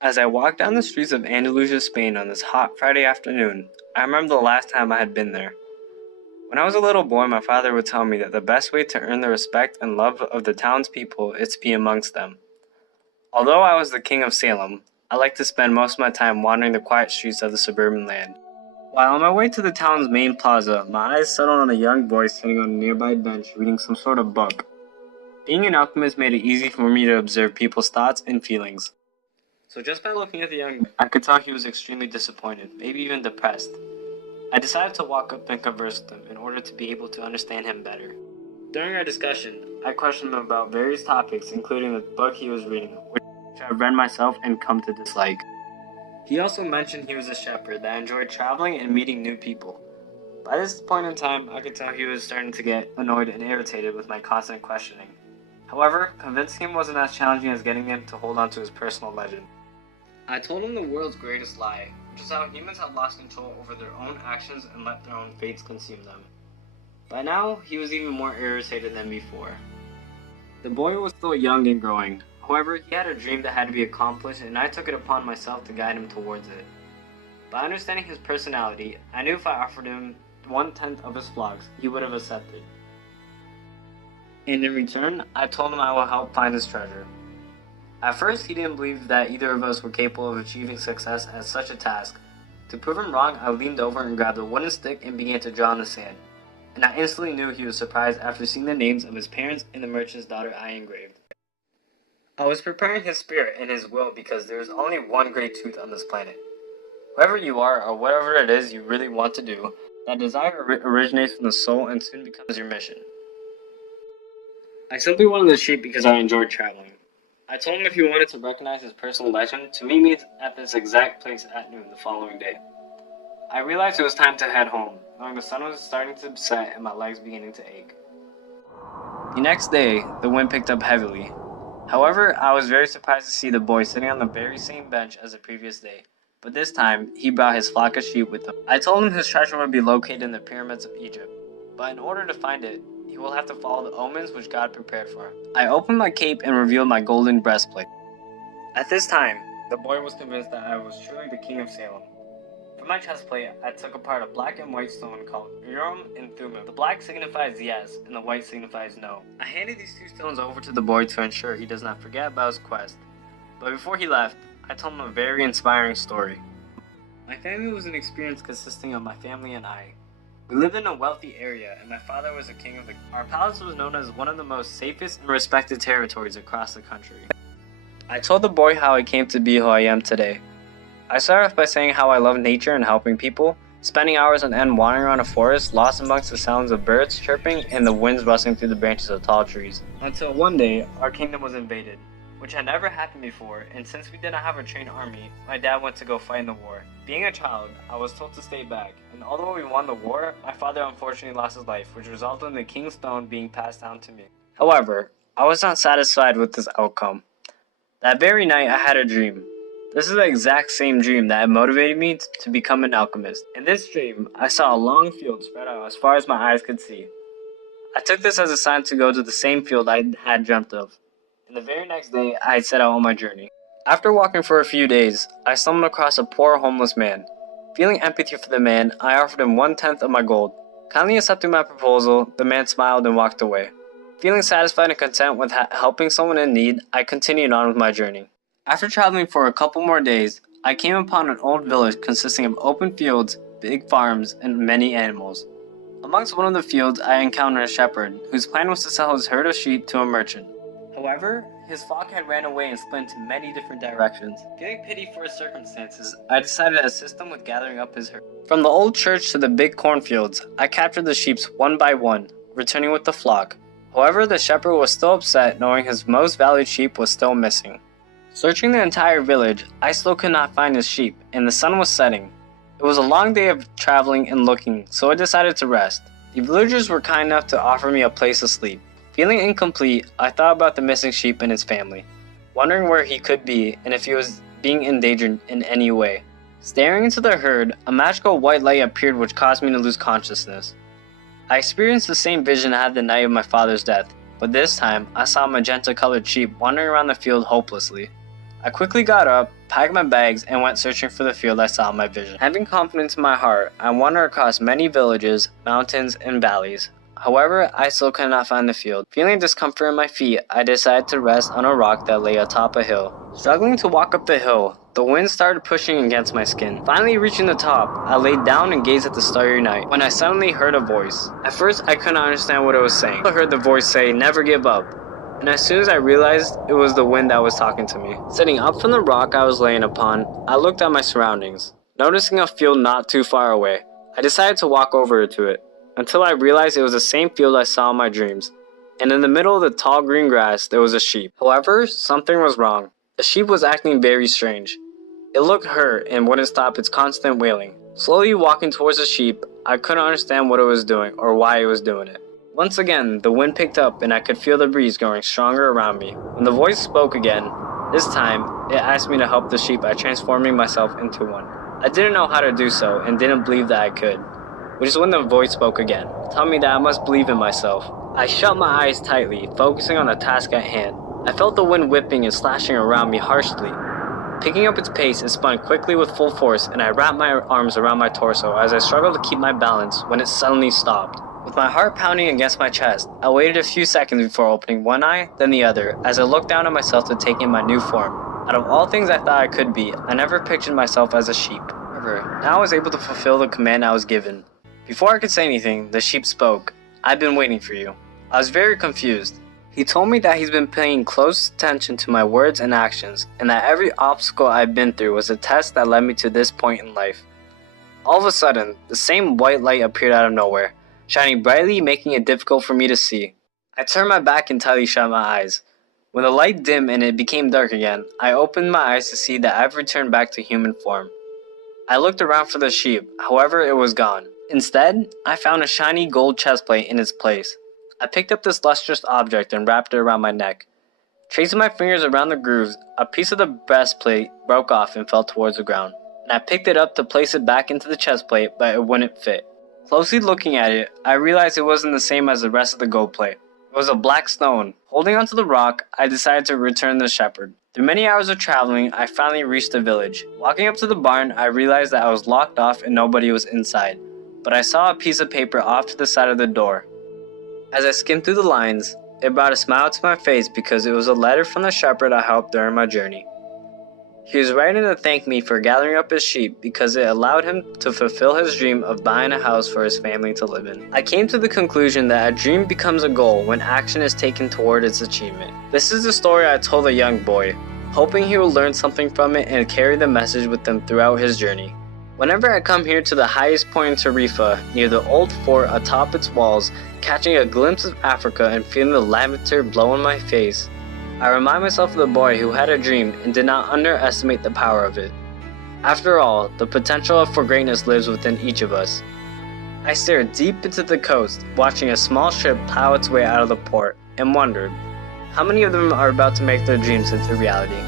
As I walked down the streets of Andalusia, Spain on this hot Friday afternoon, I remember the last time I had been there. When I was a little boy, my father would tell me that the best way to earn the respect and love of the townspeople is to be amongst them. Although I was the king of Salem, I liked to spend most of my time wandering the quiet streets of the suburban land. While on my way to the town's main plaza, my eyes settled on a young boy sitting on a nearby bench reading some sort of book. Being an alchemist made it easy for me to observe people's thoughts and feelings. So just by looking at the young man, I could tell he was extremely disappointed, maybe even depressed. I decided to walk up and converse with him in order to be able to understand him better. During our discussion, I questioned him about various topics, including the book he was reading, which I've read myself and come to dislike. He also mentioned he was a shepherd that enjoyed traveling and meeting new people. By this point in time, I could tell he was starting to get annoyed and irritated with my constant questioning. However, convincing him wasn't as challenging as getting him to hold on to his personal legend. I told him the world's greatest lie, which is how humans have lost control over their own actions and let their own fates consume them. By now, he was even more irritated than before. The boy was still young and growing. However, he had a dream that had to be accomplished, and I took it upon myself to guide him towards it. By understanding his personality, I knew if I offered him 1/10 of his flocks, he would have accepted. And in return, I told him I will help find his treasure. At first, he didn't believe that either of us were capable of achieving success at such a task. To prove him wrong, I leaned over and grabbed a wooden stick and began to draw in the sand. And I instantly knew he was surprised after seeing the names of his parents and the merchant's daughter I engraved. I was preparing his spirit and his will because there is only one great truth on this planet. Whoever you are or whatever it is you really want to do, that desire originates from the soul and soon becomes your mission. I simply wanted the sheep because I enjoyed traveling. I told him if he wanted to recognize his personal legend, to meet me at this exact place at noon the following day. I realized it was time to head home, knowing the sun was starting to set and my legs beginning to ache. The next day, the wind picked up heavily. However, I was very surprised to see the boy sitting on the very same bench as the previous day, but this time, he brought his flock of sheep with him. I told him his treasure would be located in the pyramids of Egypt, but in order to find it, he will have to follow the omens which God prepared for him. I opened my cape and revealed my golden breastplate. At this time, the boy was convinced that I was truly the king of Salem. For my chestplate, I took apart a black and white stone called Urim and Thummim. The black signifies yes, and the white signifies no. I handed these two stones over to the boy to ensure he does not forget about his quest. But before he left, I told him a very inspiring story. My family was an experience consisting of my family and I. We lived in a wealthy area, and my father was the king of the... Our palace was known as one of the most safest and respected territories across the country. I told the boy how I came to be who I am today. I started off by saying how I love nature and helping people, spending hours on end wandering around a forest, lost amongst the sounds of birds chirping and the winds rustling through the branches of tall trees. Until one day, our kingdom was invaded, which had never happened before, and since we did not have a trained army, my dad went to go fight in the war. Being a child, I was told to stay back, and although we won the war, my father unfortunately lost his life, which resulted in the king's throne being passed down to me. However, I was not satisfied with this outcome. That very night, I had a dream. This is the exact same dream that had motivated me to become an alchemist. In this dream, I saw a long field spread out as far as my eyes could see. I took this as a sign to go to the same field I had dreamt of. And the very next day, I had set out on my journey. After walking for a few days, I stumbled across a poor homeless man. Feeling empathy for the man, I offered him 1/10 of my gold. Kindly accepting my proposal, the man smiled and walked away. Feeling satisfied and content with helping someone in need, I continued on with my journey. After traveling for a couple more days, I came upon an old village consisting of open fields, big farms, and many animals. Amongst one of the fields, I encountered a shepherd, whose plan was to sell his herd of sheep to a merchant. However, his flock had ran away and split into many different directions. Feeling pity for his circumstances, I decided to assist him with gathering up his herd. From the old church to the big cornfields, I captured the sheep one by one, returning with the flock. However, the shepherd was still upset knowing his most valued sheep was still missing. Searching the entire village, I still could not find his sheep, and the sun was setting. It was a long day of traveling and looking, so I decided to rest. The villagers were kind enough to offer me a place to sleep. Feeling incomplete, I thought about the missing sheep and his family, wondering where he could be and if he was being endangered in any way. Staring into the herd, a magical white light appeared which caused me to lose consciousness. I experienced the same vision I had the night of my father's death, but this time I saw a magenta-colored sheep wandering around the field hopelessly. I quickly got up, packed my bags, and went searching for the field I saw in my vision. Having confidence in my heart, I wandered across many villages, mountains, and valleys. However, I still could not find the field. Feeling discomfort in my feet, I decided to rest on a rock that lay atop a hill. Struggling to walk up the hill, the wind started pushing against my skin. Finally reaching the top, I laid down and gazed at the starry night, when I suddenly heard a voice. At first, I couldn't understand what it was saying. I heard the voice say, "Never give up." And as soon as I realized, it was the wind that was talking to me. Sitting up from the rock I was laying upon, I looked at my surroundings. Noticing a field not too far away, I decided to walk over to it, until I realized it was the same field I saw in my dreams. And in the middle of the tall green grass, there was a sheep. However, something was wrong. The sheep was acting very strange. It looked hurt and wouldn't stop its constant wailing. Slowly walking towards the sheep, I couldn't understand what it was doing or why it was doing it. Once again, the wind picked up and I could feel the breeze growing stronger around me. When the voice spoke again, this time, it asked me to help the sheep by transforming myself into one. I didn't know how to do so and didn't believe that I could, which is when the voice spoke again, telling me that I must believe in myself. I shut my eyes tightly, focusing on the task at hand. I felt the wind whipping and slashing around me harshly. Picking up its pace, it spun quickly with full force, and I wrapped my arms around my torso as I struggled to keep my balance when it suddenly stopped. With my heart pounding against my chest, I waited a few seconds before opening one eye, then the other, as I looked down at myself to take in my new form. Out of all things I thought I could be, I never pictured myself as a sheep. However, now I was able to fulfill the command I was given. Before I could say anything, the sheep spoke. "I've been waiting for you." I was very confused. He told me that he's been paying close attention to my words and actions, and that every obstacle I've been through was a test that led me to this point in life. All of a sudden, the same white light appeared out of nowhere, shining brightly, making it difficult for me to see. I turned my back and tightly shut my eyes. When the light dimmed and it became dark again, I opened my eyes to see that I've returned back to human form. I looked around for the sheep, however it was gone. Instead, I found a shiny gold chestplate in its place. I picked up this lustrous object and wrapped it around my neck. Tracing my fingers around the grooves, a piece of the breastplate broke off and fell towards the ground. And I picked it up to place it back into the chestplate, but it wouldn't fit. Closely looking at it, I realized it wasn't the same as the rest of the gold plate. It was a black stone. Holding onto the rock, I decided to return to the shepherd. Through many hours of traveling, I finally reached the village. Walking up to the barn, I realized that I was locked off and nobody was inside. But I saw a piece of paper off to the side of the door. As I skimmed through the lines, it brought a smile to my face because it was a letter from the shepherd I helped during my journey. He was writing to thank me for gathering up his sheep because it allowed him to fulfill his dream of buying a house for his family to live in. I came to the conclusion that a dream becomes a goal when action is taken toward its achievement. This is the story I told a young boy, hoping he will learn something from it and carry the message with him throughout his journey. Whenever I come here to the highest point in Tarifa, near the old fort atop its walls, catching a glimpse of Africa and feeling the lavender blow in my face, I remind myself of the boy who had a dream and did not underestimate the power of it. After all, the potential for greatness lives within each of us. I stared deep into the coast, watching a small ship plow its way out of the port, and wondered, how many of them are about to make their dreams into reality?